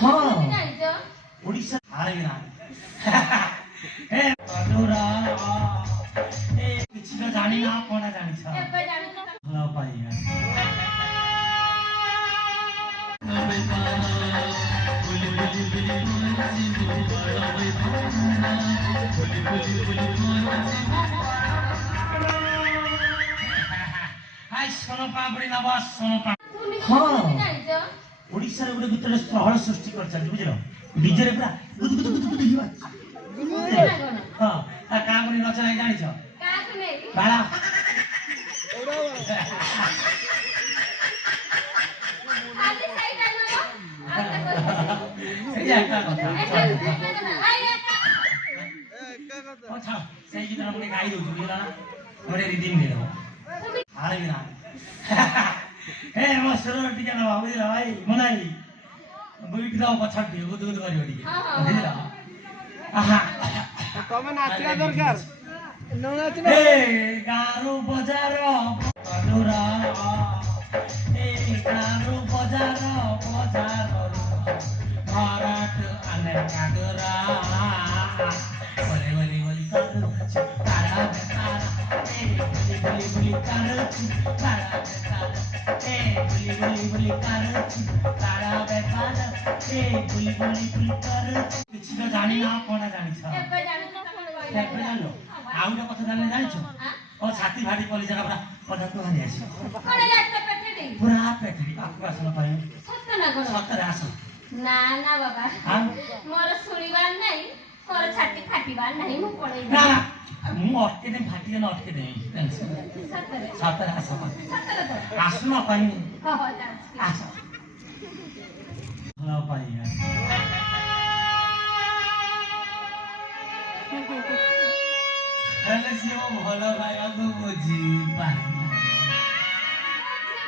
ହଁ ଓଡ଼ିଶା ହାରିଲା କିଛି ତ ଜାଣିନା କଣ ଜାଣିଛ ଭଲ ପାଇବା सोन पापड़ी नवा सोन पापड़ी हाँ ओडिशार गोटे गीत स्थल सृष्टि कर बुझल डीजे रे पूरा गुद गुद गुद गुद हिवा हां आ का कोनी नच नाही जानि छ का कोनी बाळा आले साइड आलो ए एका कथा ओ छा सेही गीत हमने गाई दउ बुझला बड़े रिदीम दे दो हारे ना ए म सुरो टिके न बुझला भाई मनाई बैठ जाओ पछाड़ दियो गुद गुद करियो टिके बुझला आहा तमे नाचला दरकार न नाचना ए गारो बजार अधुरा ए गारो बजार भराट आने कागरा बोले बोले बोले करू तारा तारा ए बोले बोले करू तारा तारा ए बोले बोले करू तारा तारा ए बोले बोले करू किछि न जानि ना कोन जानि छ एबे जानि त कोन एबे जानो आउ न कथा जानि जानि छ ओ छाती भाडी पली जगह पूरा पता तो हानि आसी कोन जात पेटे दे पूरा पेटे आपको आसन पाए सत्य ना करो सत्तर आसन ना ना बाबा हां मोर सुनिबार नहीं मोर छाती फाटीबार नहीं मु पड़े ना मु अटके दे फाटी न अटके दे टेंशन सत्तर सत्तर आसन सत्तर तो आसन पाए हां हां जान आसन हां पाए हेले सिओ भलो भाई आगो बुझी पाए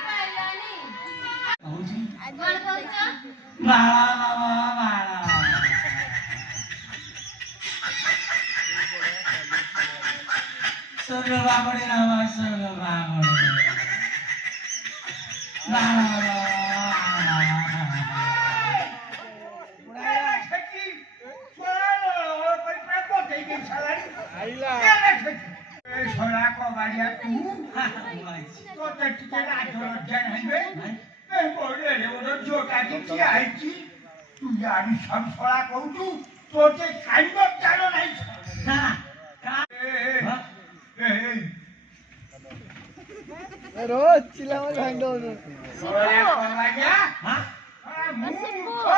पाइलानी आउजी कोन कहछ बाळा बाबा बाळा सुर बाबड़ी नामा सुर बाबड़ी बाळा आइला ए छोरा को बाड़िया तू तो टिके ना जोर जन हइबे ए बोले रे वो जो काके की आइची तू यारी सब छोरा कहू तू तोते काइब चालो नहीं ना का ए रोज चिल्ला मत भांडो छोरा को बाड़िया हां मुंह